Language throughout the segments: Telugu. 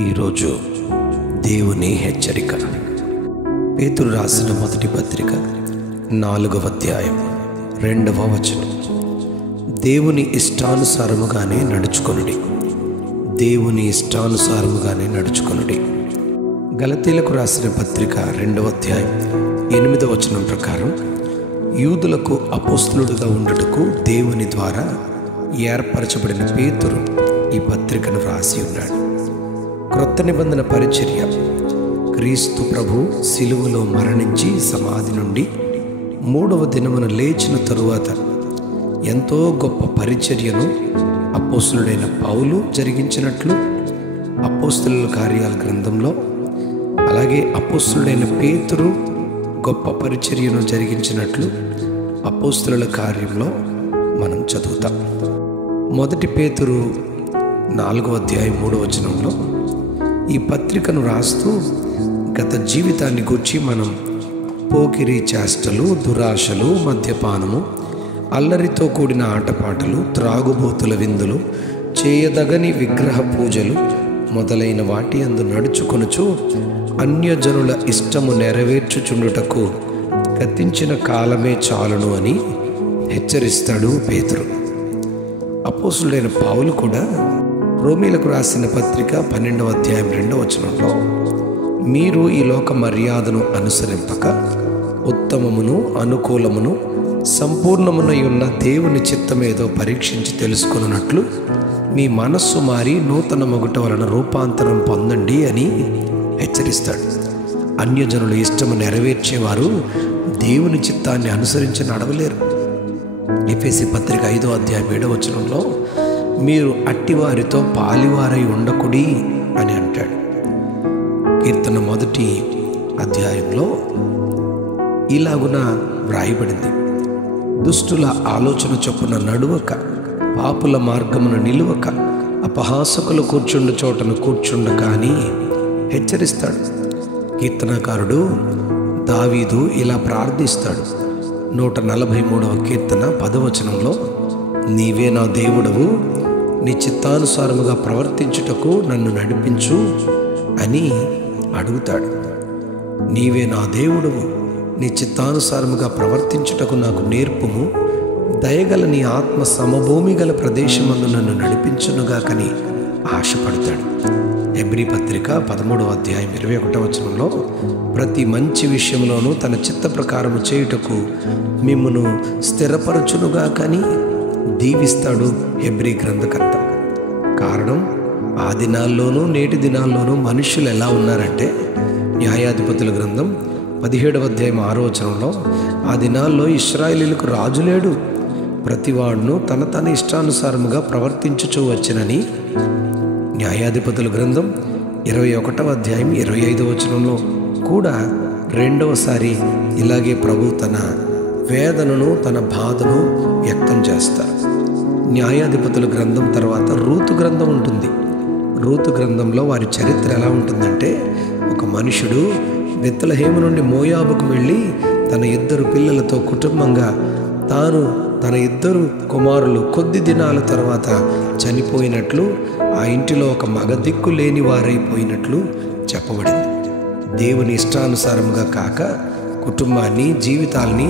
ఈరోజు దేవుని హెచ్చరిక. పేతురు రాసిన మొదటి పత్రిక 4వ అధ్యాయం 2వ వచనం. దేవుని ఇష్టానుసారముగానే నడుచుకొనుడి, దేవుని ఇష్టానుసారముగానే నడుచుకొనుడి. గలతీలకు రాసిన పత్రిక 2వ అధ్యాయం 8వ వచనం ప్రకారం యూదులకు అపోస్తలుడుగా ఉండుటకు దేవుని ద్వారా ఏర్పరచబడిన పేతురు ఈ పత్రికను రాసి ఉన్నాడు. క్రొత్త నిబంధన పరిచర్య. క్రీస్తు ప్రభు సిలువలో మరణించి సమాధి నుండి 3వ దినమున లేచిన తరువాత ఎంతో గొప్ప పరిచర్యను అపోస్తలుడైన పౌలు జరిగించినట్లు అపోస్తలుల కార్యాల గ్రంథంలో, అలాగే అపోస్తలుడైన పేతురు గొప్ప పరిచర్యను జరిగించినట్లు అపోస్తలుల కార్యంలో మనం చదువుతాం. మొదటి పేతురు 4వ అధ్యాయం 3వ వచనంలో ఈ పత్రికను రాస్తూ గత జీవితాన్ని గురించి మనం పోకిరి చేష్టలు, దురాశలు, మద్యపానము, అల్లరితో కూడిన ఆటపాటలు, త్రాగుబోతుల విందులు, చేయదగని విగ్రహ పూజలు మొదలైన వాటి అందు నడుచుకొనుచు అన్యజనుల ఇష్టము నెరవేర్చుచుండుటకు గతించిన కాలమే చాలును అని హెచ్చరిస్తాడు పేతురు. అపోస్తలుడైన పౌలు కూడా రోమీలకు రాసిన పత్రిక 12వ అధ్యాయం 2వ వచనంలో మీరు ఈ లోక మర్యాదను అనుసరింపక ఉత్తమమును అనుకూలమును సంపూర్ణమునై ఉన్న దేవుని చిత్తమేదో పరీక్షించి తెలుసుకున్నట్లు మీ మనస్సు మారి నూతన మొగుట వలన రూపాంతరం పొందండి అని హెచ్చరిస్తాడు. అన్యజనుల ఇష్టము నెరవేర్చేవారు దేవుని చిత్తాన్ని అనుసరించి నడవలేరు. ఎఫెసీ పత్రిక 5వ అధ్యాయం 7వ వచనంలో మీరు అట్టివారితో పాలివారై ఉండకుడి అని అంటాడు. కీర్తన 1వ అధ్యాయంలో ఇలాగున వ్రాయబడింది: దుష్టుల ఆలోచన చొప్పున నడువక, పాపుల మార్గమున నిలువక, అపహాసకులు కూర్చుండు చోటను కూర్చుండక అని హెచ్చరిస్తాడు. కీర్తనకారుడు దావీదు ఇలా ప్రార్థిస్తాడు. 143వ కీర్తన 10వ వచనంలో నీవే నా దేవుడవు, నీ చిత్తానుసారముగా ప్రవర్తించుటకు నన్ను నడిపించు అని అడుగుతాడు. నీవే నా దేవుడవు, నీ చిత్తానుసారముగా ప్రవర్తించుటకు నాకు నేర్పుము, దయగల నీ ఆత్మ సమభూమి గల ప్రదేశమందు నన్ను నడిపించునుగాకని ఆశపడతాడు. హెబ్రీ పత్రిక 13వ అధ్యాయం 21వ వచనంలో ప్రతి మంచి విషయంలోనూ తన చిత్త ప్రకారము చేయుటకు మిమ్మును స్థిరపరచునుగాకని దీవిస్తాడు హెబ్రీ గ్రంథకర్త. కారణం, ఆ దినాల్లోనూ నేటి దినాల్లోనూ మనుషులు ఎలా ఉన్నారంటే, న్యాయాధిపతుల గ్రంథం 17వ అధ్యాయం 6వ వచనంలో ఆ దినాల్లో ఇశ్రాయేలీయులకు రాజు లేడు, ప్రతివాడును తన ఇష్టానుసారముగా ప్రవర్తించుచూ వచ్చినని న్యాయాధిపతుల గ్రంథం 21వ అధ్యాయం 25వ వచనంలో కూడా రెండవసారి ఇలాగే ప్రభు తన వేదనను, తన బాధను వ్యక్తం చేస్తారు. న్యాయాధిపతుల గ్రంథం తర్వాత రూతు గ్రంథం ఉంటుంది. రూతు గ్రంథంలో వారి చరిత్ర ఎలా ఉంటుందంటే, ఒక మనుషుడు బెత్లెహేము నుండి మోయాబుకు వెళ్ళి తన 2 పిల్లలతో కుటుంబంగా తాను తన 2 కుమారులు కొద్ది దినాల తర్వాత చనిపోయినట్లు, ఆ ఇంటిలో ఒక మగ దిక్కు లేని వారైపోయినట్లు చెప్పబడింది. దేవుని ఇష్టానుసారంగా కాక కుటుంబాన్ని, జీవితాల్ని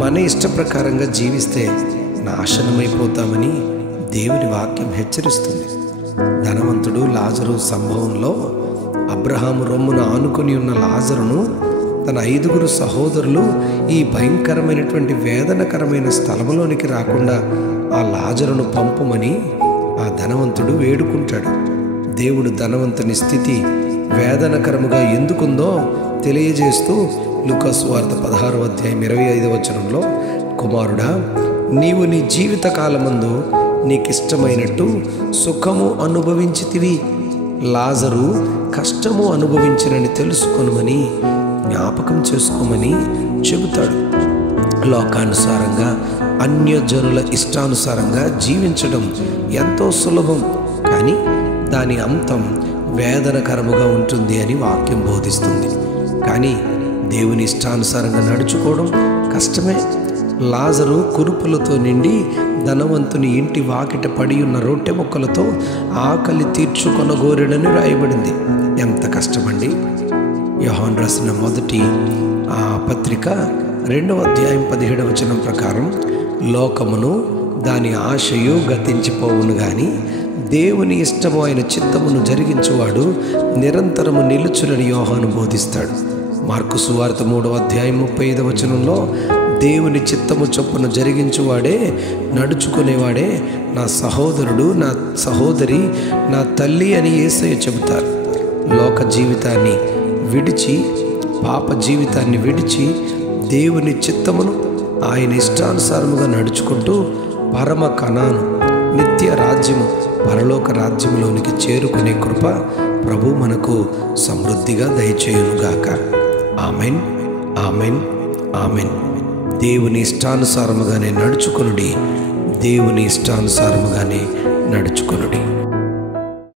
మన ఇష్ట ప్రకారంగా జీవిస్తే నాశనమైపోతామని దేవుని వాక్యం హెచ్చరిస్తుంది. ధనవంతుడు లాజరు సంభవంలో అబ్రహాము రొమ్మున ఆనుకొని ఉన్న లాజరును తన 5 సహోదరులు ఈ భయంకరమైనటువంటి వేదనకరమైన స్థలంలోనికి రాకుండా ఆ లాజరును పంపమని ఆ ధనవంతుడు వేడుకుంటాడు. దేవుడు ధనవంతుని స్థితి వేదనకరముగా ఎందుకుందో తెలియజేస్తూ లూకా సువార్త 16వ అధ్యాయం 25వ వచనంలో కుమారుడా, నీవు నీ జీవిత కాలమందు నీకిష్టమైనట్టు సుఖము అనుభవించితివి, లాజరు కష్టము అనుభవించినని తెలుసుకొనుమని జ్ఞాపకం చేసుకోమని చెబుతాడు. లోకానుసారంగా, అన్యజనుల ఇష్టానుసారంగా జీవించడం ఎంతో సులభం, కానీ దాని అంతం వేదనకరముగా ఉంటుంది అని వాక్యం బోధిస్తుంది. కానీ దేవుని ఇష్టానుసారంగా నడుచుకోవడం కష్టమే. లాజరు కురుపులతో నిండి ధనవంతుని ఇంటి వాకిట పడి ఉన్న రొట్టె ముక్కలతో ఆకలి తీర్చుకొనగోరెడని రాయబడింది. ఎంత కష్టమండి! యోహాను రాసిన మొదటి పత్రిక 2వ అధ్యాయం 17వ వచనం ప్రకారం, లోకమును దాని ఆశయు గతించిపోవును గాని దేవుని ఇష్టము ఆయన చిత్తమును జరిగించువాడు నిరంతరము నిలుచునని యోహాను బోధిస్తాడు. మార్కు సువార్త 3వ అధ్యాయం 35వ వచనంలో, దేవుని చిత్తము చొప్పున జరిగించువాడే, నడుచుకునేవాడే నా సహోదరుడు, నా సహోదరి, నా తల్లి అని యేసయ్య చెబుతారు. లోక జీవితాన్ని విడిచి, పాప జీవితాన్ని విడిచి దేవుని చిత్తమును ఆయన ఇష్టానుసారముగా నడుచుకుంటూ పరమ కనాను, నిత్య రాజ్యము, పరలోక రాజ్యములోనికి చేరుకునే కృప ప్రభు మనకు సమృద్ధిగా దయచేయునుగాక. Amen, amen, amen. దేవుని ఇష్టానుసారముగానే నడుచుకొనుడి, దేవుని ఇష్టానుసారముగానే నడుచుకొనుడి.